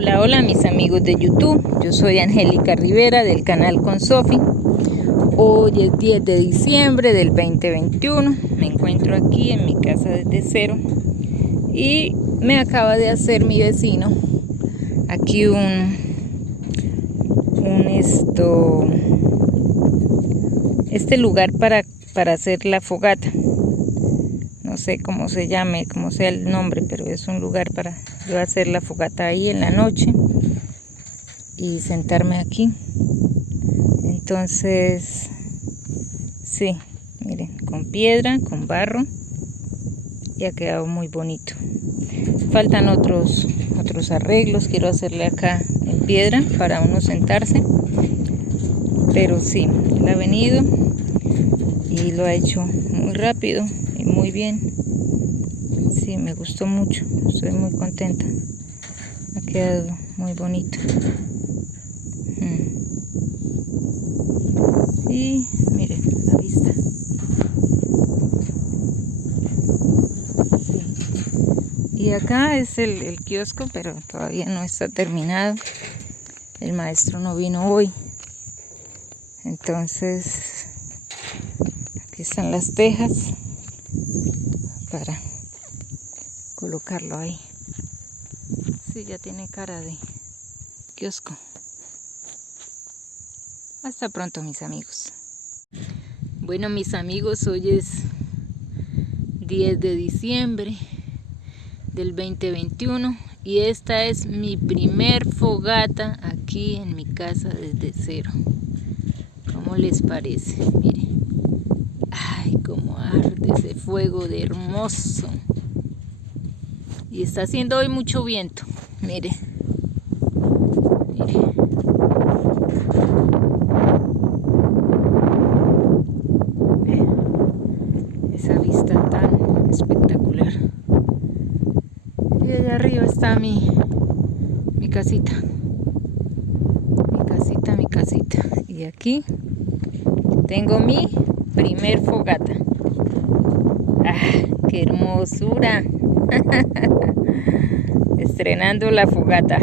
Hola, hola mis amigos de YouTube, yo soy Angélica Rivera del canal con Sofi. Hoy es 10 de diciembre del 2021, me encuentro aquí en mi casa desde cero y me acaba de hacer mi vecino aquí este lugar para hacer la fogata. No sé cómo se llame, cómo sea el nombre, pero es un lugar para yo hacer la fogata ahí en la noche y sentarme aquí. Entonces, sí, miren, con piedra, con barro, y ha quedado muy bonito. Faltan otros arreglos, quiero hacerle acá en piedra para uno sentarse, pero sí, él ha venido y lo ha hecho muy rápido y muy bien. Sí, me gustó mucho, estoy muy contenta, ha quedado muy bonito. Y miren la vista. Sí. Y acá es el kiosco, pero todavía no está terminado. El maestro no vino hoy. Entonces, aquí están las tejas para colocarlo ahí. Sí, ya tiene cara de kiosco. Hasta pronto, mis amigos. Bueno, mis amigos, hoy es 10 de diciembre del 2021 y esta es mi primer fogata aquí en mi casa desde cero. ¿Cómo les parece? Miren. Ay, cómo arde ese fuego de hermoso. Y está haciendo hoy mucho viento. Miren. Miren. Esa vista tan espectacular. Y allá arriba está mi casita. Mi casita. Y aquí tengo mi primer fogata. ¡Ah, qué hermosura! Estrenando la fogata.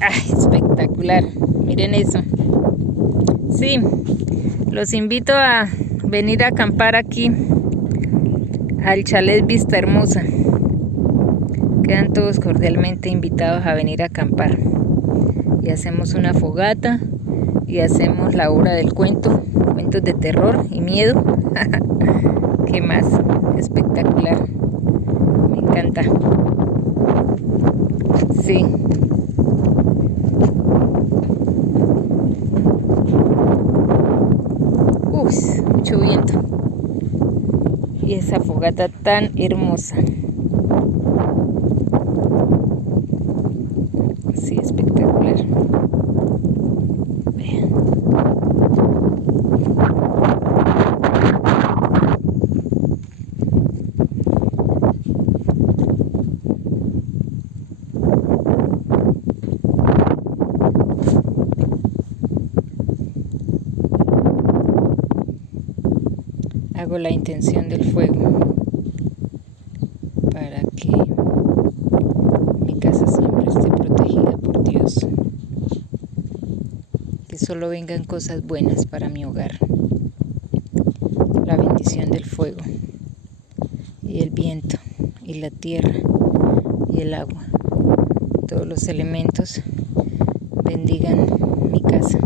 ¡Ah, espectacular! Miren eso. Sí, los invito a venir a acampar aquí al chalet Vista Hermosa. Quedan todos cordialmente invitados a venir a acampar. Y hacemos una fogata y hacemos la hora del cuento, cuentos de terror y miedo. ¿Qué más? Espectacular. Me encanta. Sí. Mucho viento. Y esa fogata tan hermosa. Sí, espectacular. Vean. Hago la intención del fuego para que mi casa siempre esté protegida por Dios. Que solo vengan cosas buenas para mi hogar. La bendición del fuego y el viento y la tierra y el agua. Todos los elementos bendigan mi casa.